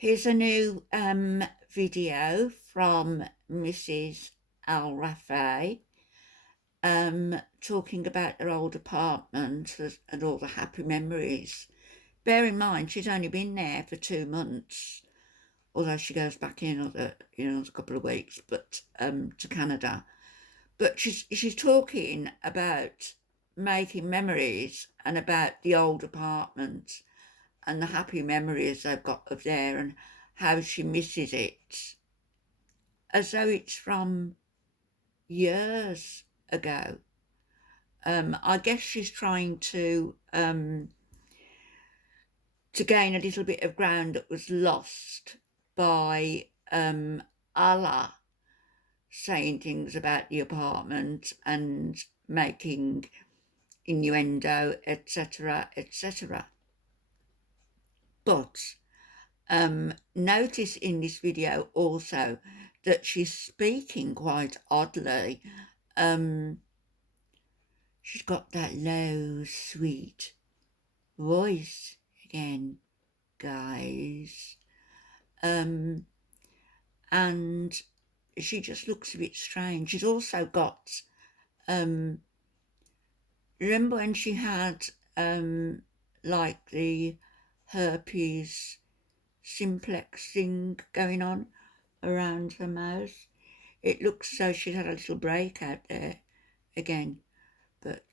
Here's a new video from Mrs. Al Rafi talking about her old apartment and all the happy memories. Bear in mind, she's only been there for 2 months, although she goes back in a couple of weeks, but to Canada. But she's talking about making memories and about the old apartment and the happy memories they've got of there and how she misses it, as though it's from years ago. I guess she's trying to gain a little bit of ground that was lost by Allah saying things about the apartment and making innuendo, etc., etc. But notice in this video also that she's speaking quite oddly. She's got that low, sweet voice again, guys. And she just looks a bit strange. She's also got, remember when she had like the herpes simplex thing going on around her mouth? It looks as though she's had a little break out there again, but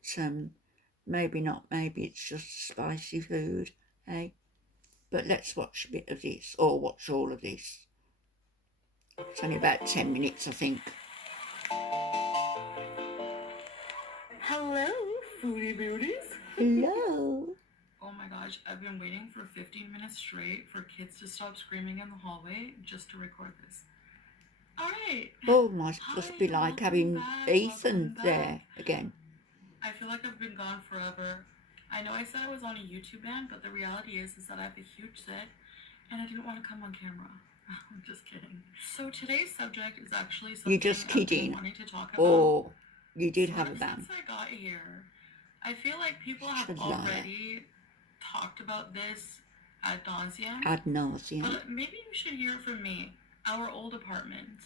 maybe not. Maybe it's just spicy food, eh? But let's watch a bit of this, or watch all of this. It's only about 10 minutes, I think. Hello, foodie beauties. Hello. Oh my gosh, I've been waiting for 15 minutes straight for kids to stop screaming in the hallway just to record this. All right. Oh, must Hi, be like welcome having back. Ethan Welcome there back. again. I feel like I've been gone forever. I know I said I was on a YouTube ban, but the reality is that I have a huge set and I didn't want to come on camera. I'm just kidding. So today's subject is actually You're something just I've been kidding, wanting to talk about or you did sort have a of ban. since I got here. I feel like people Such have a liar. already talked about this ad nauseum, Ad nauseum. but maybe you should hear it from me. Our Old Apartment.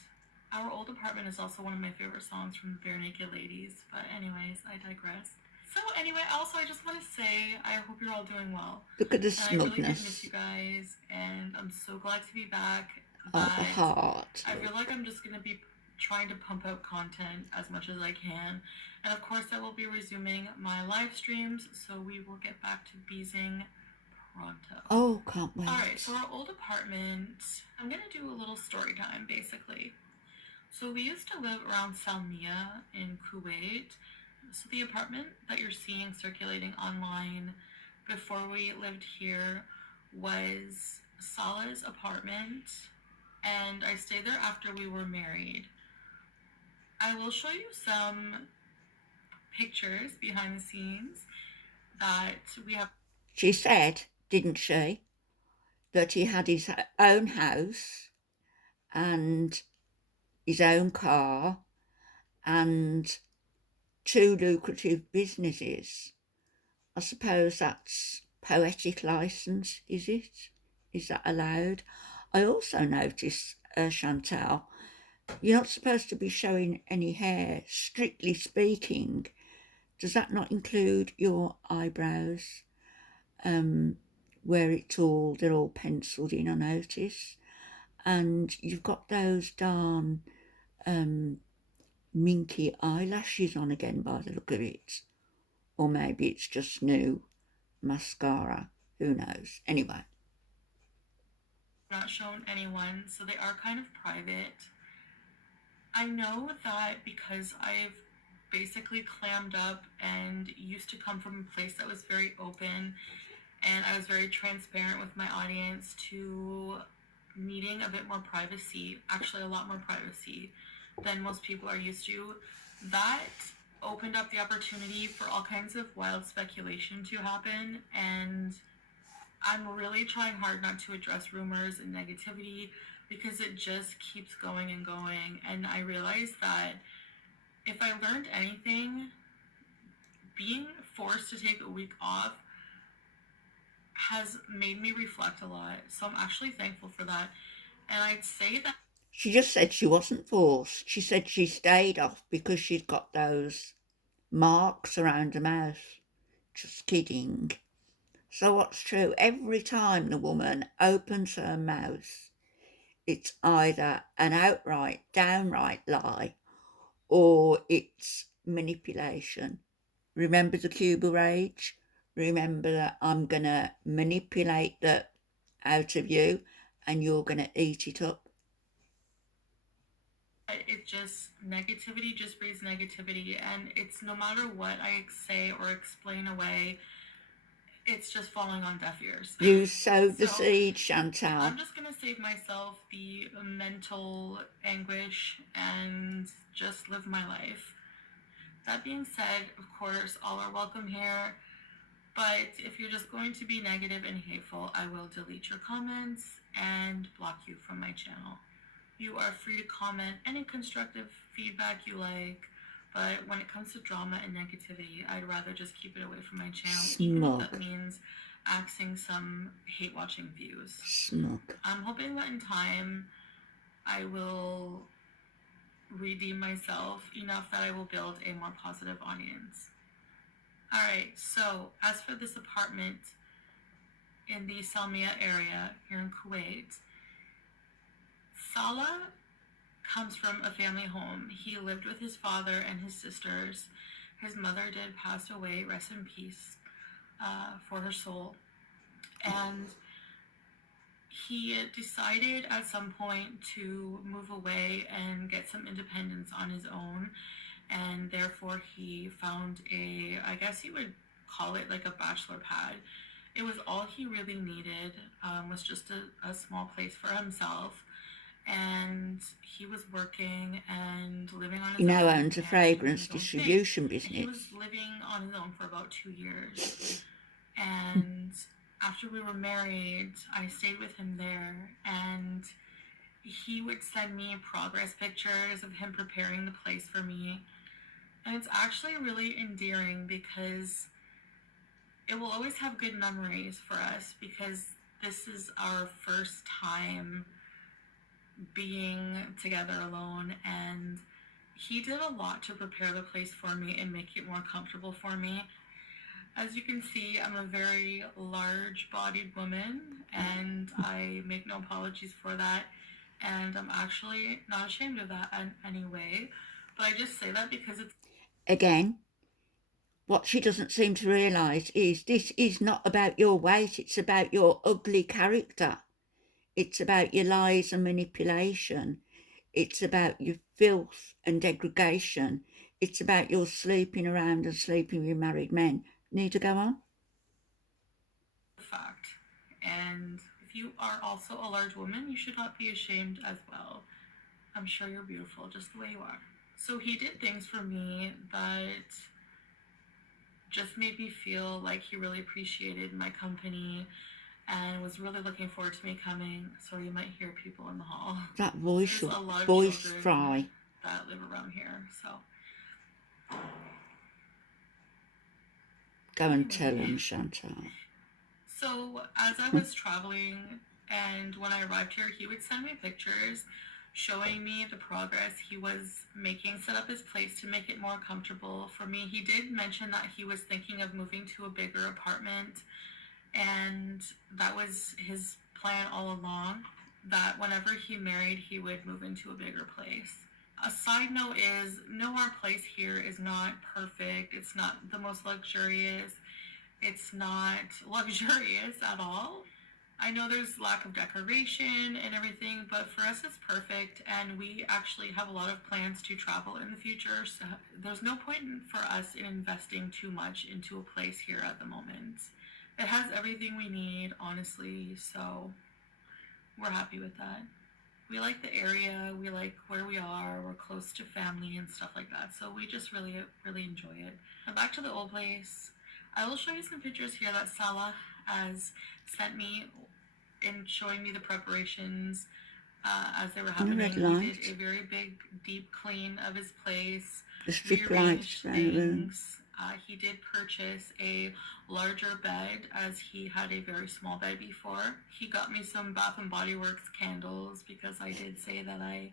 Our Old Apartment is also one of my favorite songs from Bare Naked Ladies, but anyways, I digress. So anyway, also I just want to say I hope you're all doing well. Look at the And I really did miss smugness. you guys, and I'm so glad to be back. Oh, But the heart. I feel like I'm just gonna be trying to pump out content as much as I can. And of course, I will be resuming my live streams, so we will get back to beezing pronto. Oh, can't wait. Alright, so our old apartment, I'm gonna do a little story time basically. So we used to live around Salmiya in Kuwait. So the apartment that you're seeing circulating online before we lived here was Saleh's apartment, and I stayed there after we were married. I will show you some pictures behind the scenes that we have. She said, didn't she, that he had his own house and his own car and 2 lucrative businesses. I suppose that's poetic license, is it? Is that allowed? I also noticed, Chantal, you're not supposed to be showing any hair, strictly speaking. Does that not include your eyebrows? Where they're all penciled in, I notice. And you've got those darn minky eyelashes on again by the look of it. Or maybe it's just new mascara. Who knows? Anyway. Not shown anyone, so they are kind of private. I know that because I've basically clammed up and used to come from a place that was very open and I was very transparent with my audience to needing a bit more privacy, actually a lot more privacy than most people are used to. That opened up the opportunity for all kinds of wild speculation to happen, and I'm really trying hard not to address rumors and negativity because it just keeps going and going. And I realized that if I learned anything, being forced to take a week off has made me reflect a lot. So I'm actually thankful for that. And I'd say that She just said she wasn't forced. She said she stayed off because she'd got those marks around her mouth. Just kidding. So what's true? Every time the woman opens her mouth, it's either an outright, downright lie or it's manipulation. Remember the Cuba rage? Remember that I'm going to manipulate that out of you and you're going to eat it up. it just, negativity just breeds negativity. And it's no matter what I say or explain away, it's just falling on deaf ears. You sowed the So seed, Chantal. I'm just going to save myself the mental anguish and just live my life. That being said, of course, all are welcome here. But if you're just going to be negative and hateful, I will delete your comments and block you from my channel. You are free to comment any constructive feedback you like, but when it comes to drama and negativity, I'd rather just keep it away from my channel, even if that means axing some hate watching views. Smug. I'm hoping that in time I will redeem myself enough that I will build a more positive audience. Alright, so as for this apartment in the Salmiya area here in Kuwait, Saleh comes from a family home. He lived with his father and his sisters. His mother did pass away, rest in peace, for her soul. And he decided at some point to move away and get some independence on his own. And therefore he found I guess you would call it like a bachelor pad. It was all he really needed, was just a small place for himself. And he was working and living on his own. He now owns a fragrance distribution business. He was living on his own for about 2 years. And after we were married, I stayed with him there, and he would send me progress pictures of him preparing the place for me. And it's actually really endearing because it will always have good memories for us, because this is our first time being together alone, and he did a lot to prepare the place for me and make it more comfortable for me. As you can see, I'm a very large-bodied woman, and I make no apologies for that, and I'm actually not ashamed of that in any way, but I just say that because it's... Again, what she doesn't seem to realise is this is not about your weight, it's about your ugly character. It's about your lies and manipulation. It's about your filth and degradation. It's about your sleeping around and sleeping with married men. Need to go on? Fact. And if you are also a large woman, you should not be ashamed as well. I'm sure you're beautiful just the way you are. So he did things for me that just made me feel like he really appreciated my company and was really looking forward to me coming. So you might hear people in the hall. That voice There's a lot of voice children fry that live around here, so go and tell him, Chantal. So as I was traveling and when I arrived here, he would send me pictures showing me the progress he was making, set up his place to make it more comfortable for me. He did mention that he was thinking of moving to a bigger apartment, and that was his plan all along, that whenever he married, he would move into a bigger place. A side note is, no, our place here is not perfect. It's not the most luxurious. It's not luxurious at all. I know there's lack of decoration and everything, but for us it's perfect, and we actually have a lot of plans to travel in the future, so there's no point for us in investing too much into a place here at the moment. It has everything we need, honestly, so we're happy with that. We like the area, we like where we are, we're close to family and stuff like that, so we just really, really enjoy it. Now back to the old place. I will show you some pictures here that Saleh has sent me in showing me the preparations as they were happening. He did a very big, deep clean of his place. The strip lights things. he did purchase a larger bed as he had a very small bed before. He got me some Bath and Body Works candles because I did say that I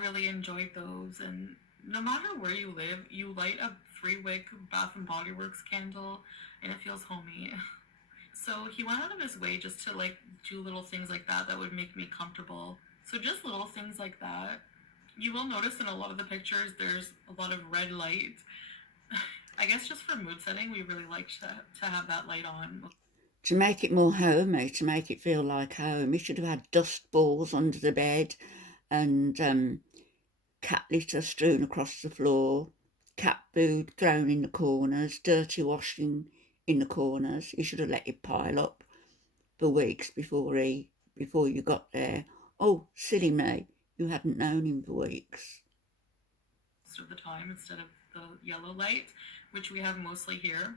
really enjoyed those. And no matter where you live, you light a 3-wick Bath and Body Works candle and it feels homey. So he went out of his way just to like do little things like that that would make me comfortable. So just little things like that. You will notice in a lot of the pictures there's a lot of red light. I guess just for mood setting, we really like to have that light on. To make it more homey, to make it feel like home, you should have had dust balls under the bed and cat litter strewn across the floor, cat food thrown in the corners, dirty washing in the corners. You should have let it pile up for weeks before you got there. Oh, silly me, you hadn't known him for weeks. Most of the time instead of the yellow light, which we have mostly here.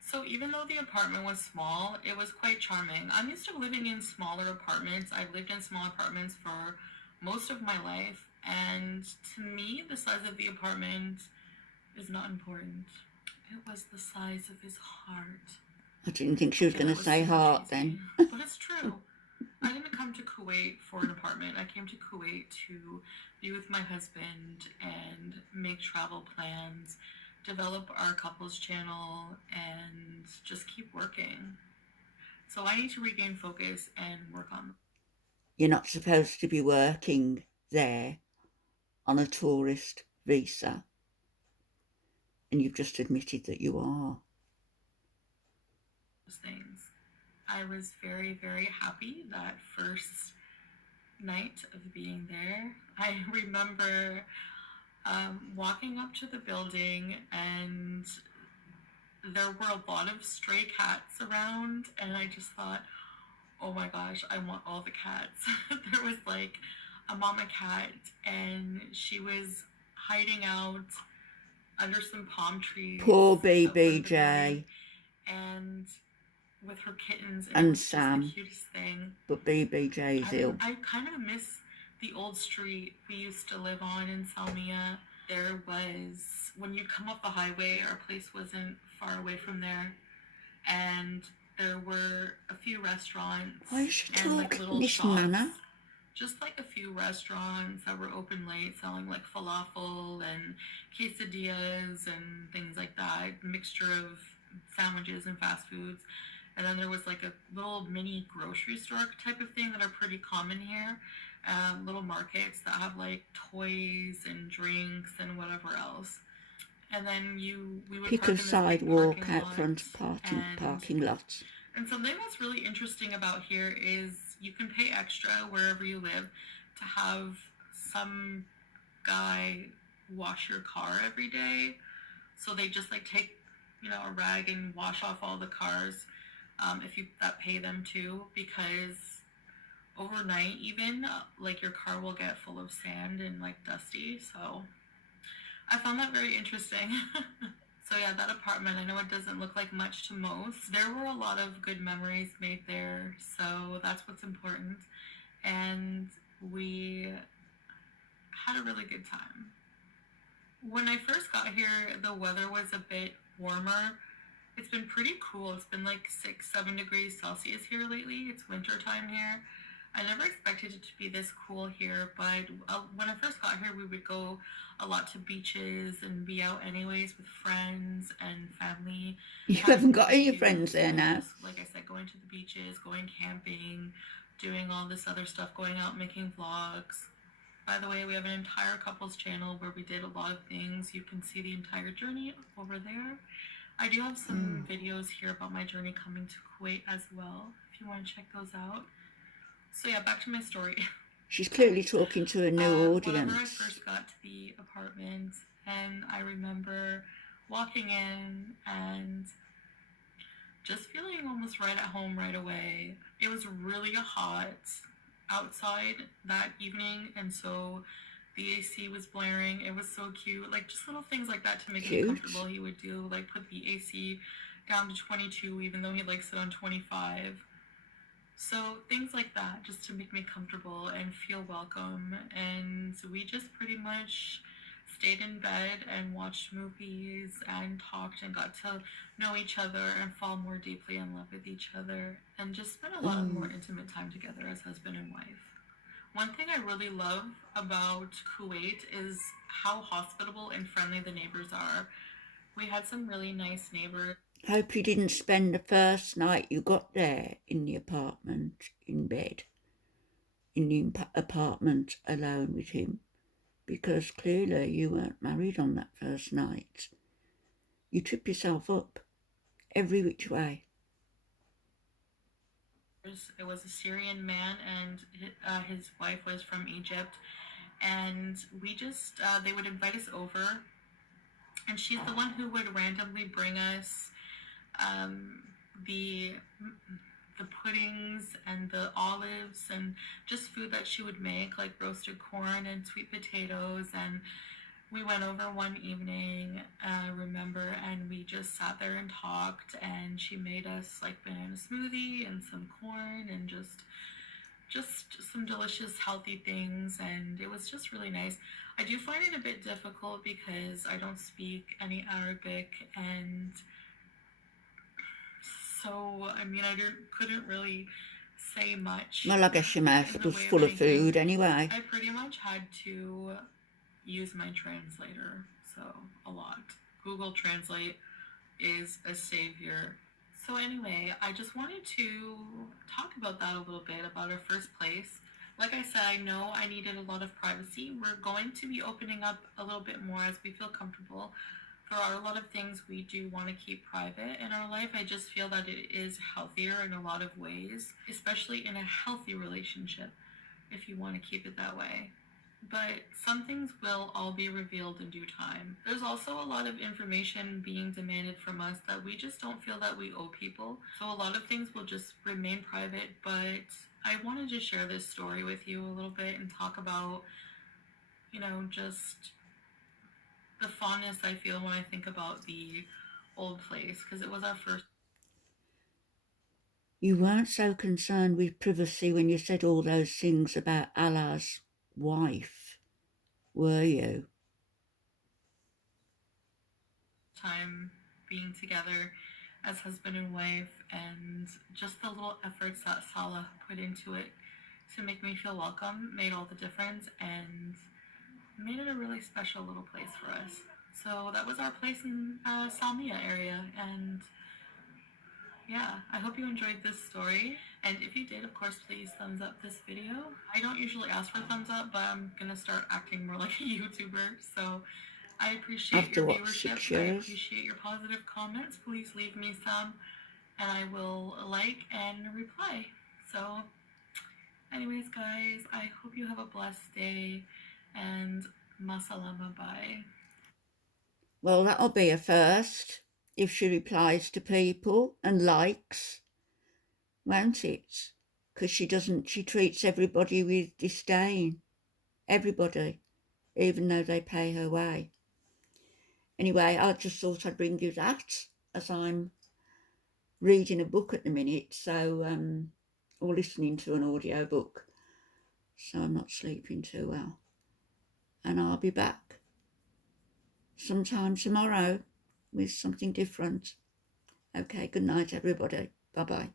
So even though the apartment was small, it was quite charming. I'm used to living in smaller apartments. I've lived in small apartments for most of my life, and to me, the size of the apartment is not important. It was the size of his heart. I didn't think she was going to say heart then. But it's true. I didn't come to Kuwait for an apartment. I came to Kuwait to be with my husband and make travel plans, develop our couples channel, and just keep working. So I need to regain focus and work on them. You're not supposed to be working there on a tourist visa, and you've just admitted that you are. Things. I was very, very happy that first night of being there. I remember walking up to the building, and there were a lot of stray cats around, and I just thought, oh my gosh, I want all the cats. There was like a mama cat, and she was hiding out under some palm trees. Poor BBJ. And with her kittens, and it was Sam, just the cutest thing. But BBJ is ill. I kind of miss the old street we used to live on in Salmia. There was, when you come up the highway, our place wasn't far away from there, and there were a few restaurants and like little shops. Manner? Just like a few restaurants that were open late, selling like falafel and quesadillas and things like that, mixture of sandwiches and fast foods. And then there was like a little mini grocery store type of thing that are pretty common here. Little markets that have like toys and drinks and whatever else. And then we would pick a sidewalk out front of parking lots. And something that's really interesting about here is you can pay extra wherever you live to have some guy wash your car every day. So they just like take, a rag and wash off all the cars if you pay them to, because overnight even like your car will get full of sand and like dusty. So I found that very interesting. So yeah, that apartment, I know it doesn't look like much to most. There were a lot of good memories made there, so that's what's important. And we had a really good time. When I first got here, the weather was a bit warmer. It's been pretty cool. It's been like 6-7 degrees Celsius here lately. It's winter time here. I never expected it to be this cool here, but when I first got here, we would go a lot to beaches and be out anyways with friends and family. You haven't got any friends there now. Like I said, going to the beaches, going camping, doing all this other stuff, going out making vlogs. By the way, we have an entire couples channel where we did a lot of things. You can see the entire journey over there. I do have some videos here about my journey coming to Kuwait as well, if you want to check those out. So yeah, back to my story. She's clearly talking to a new audience. Whenever I first got to the apartment, and I remember walking in and just feeling almost right at home right away. It was really hot outside that evening, and so the AC was blaring. It was so cute. Like just little things like that to make me comfortable he would do, like put the AC down to 22 even though he likes it on 25. So things like that just to make me comfortable and feel welcome. And we just pretty much stayed in bed and watched movies and talked and got to know each other and fall more deeply in love with each other and just spent a lot of more intimate time together as husband and wife. One thing I really love about Kuwait is how hospitable and friendly the neighbors are. We had some really nice neighbors. Hope you didn't spend the first night you got there in the apartment, in bed, in the apartment alone with him, because clearly you weren't married on that first night. You trip yourself up every which way. It was a Syrian man, and his wife was from Egypt. And we just, they would invite us over, and she's the one who would randomly bring us um, the the puddings and the olives and just food that she would make, like roasted corn and sweet potatoes. And we went over one evening, remember, and we just sat there and talked, and she made us like banana smoothie and some corn and just some delicious healthy things, and it was just really nice. I do find it a bit difficult because I don't speak any Arabic, and so I mean couldn't really say much. Well, I guess your mouth was full of food anyway. I pretty much had to use my translator, so a lot. Google Translate is a savior. So anyway, I just wanted to talk about that a little bit, about our first place. Like I said, I know I needed a lot of privacy. We're going to be opening up a little bit more as we feel comfortable. There are a lot of things we do want to keep private in our life. I just feel that it is healthier in a lot of ways, especially in a healthy relationship, if you want to keep it that way. But some things will all be revealed in due time. There's also a lot of information being demanded from us that we just don't feel that we owe people. So a lot of things will just remain private, but I wanted to share this story with you a little bit and talk about, just the fondness I feel when I think about the old place, because it was our first. You weren't so concerned with privacy when you said all those things about Allah's wife, were you? Time being together as husband and wife, and just the little efforts that Saleh put into it to make me feel welcome made all the difference and made it a really special little place for us. So that was our place in Salmiya area, and yeah, I hope you enjoyed this story. And if you did, of course, please thumbs up this video. I don't usually ask for thumbs up, but I'm gonna start acting more like a YouTuber. So I appreciate your viewership. I appreciate your positive comments. Please leave me some, and I will like and reply. So, anyways, guys, I hope you have a blessed day, and masalama, bye. Well, that'll be a first if she replies to people and likes, won't it? Because she treats everybody with disdain. Everybody, even though they pay her way. Anyway, I just thought I'd bring you that as I'm reading a book at the minute, or listening to an audio book, so I'm not sleeping too well. And I'll be back sometime tomorrow with something different. Okay, good night, everybody. Bye-bye.